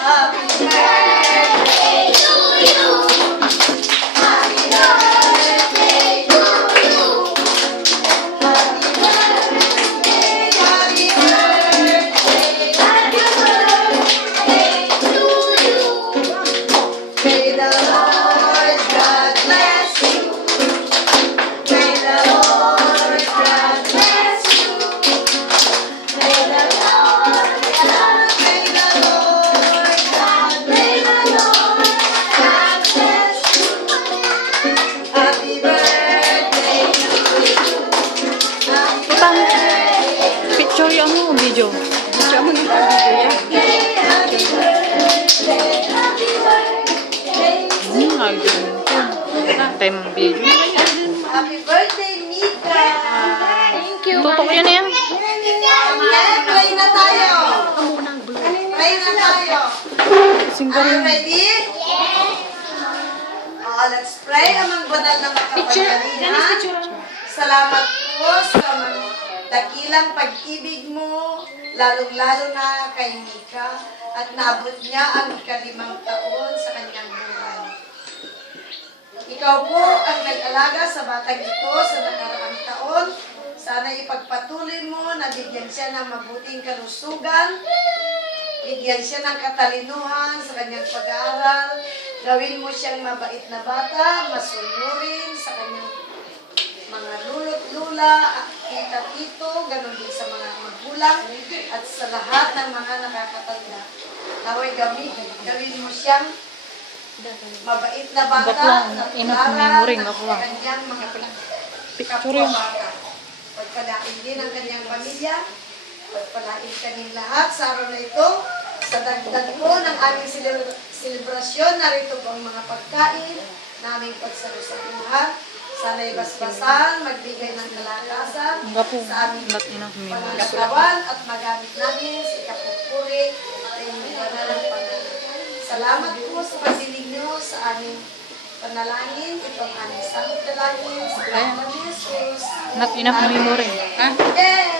Happy birthday to you. Happy birthday to you. Happy birthday, happy birthday, happy birthday to you. May the Lord God bless you. May the Lord God bless you. May the Lord God, may the Lord God, may the Lord God bless you. Happy birthday to you. Happy Utang birthday. picture yung ano, video. Video mo ng video yan. Happy birthday, happy birthday to you. Ay, time video. Happy birthday, Mika! Thank you. Tutok yun yan. Pray na tayo! Pray na tayo! Singgar Are you yun. ready? Oh, let's pray. Amang banal na makapangyarihan. Salamat po sa mga dakilang pag-ibig mo, lalong-lalo na kay Mika, at naabot niya ang ika-5 taon sa kanyang buhay. Ikaw po ang nag-alaga sa batang ito sa nakaraang taon. Sana ipagpatuloy mo na bigyan siya ng mabuting kalusugan, bigyan siya ng katalinuhan sa kanyang pag-aaral, gawin mo siyang mabait na bata, masunurin sa kanyang mga lolo't lula, tita-tito, ganun din sa mga magulang, at sa lahat ng mga nakakatanda. Naway gawin mo siyang mabait na bata, Baklang, na enough tularan memory, ng baklang. kanyang mga Picture yun. kapwa-bata. Pagpalain din ang kanyang pamilya, pagpalain kanyang lahat sa araw na ito. Sa dagdag po ng aming selebrasyon, narito po ang mga pagkain na aming pagsalusaluhan. Sana'y basbasan, magbigay ng kalakasan Nga po, sa aming not enough memory. pangangatawan at magamit namin sa ikapupuri at inyong banal ng pangalan. Salamat po sa pagdilig niyo sa aming panalangin, itong aming samot dalangin sa pangalan ni Jesus. Not enough memory. Ha? Yay!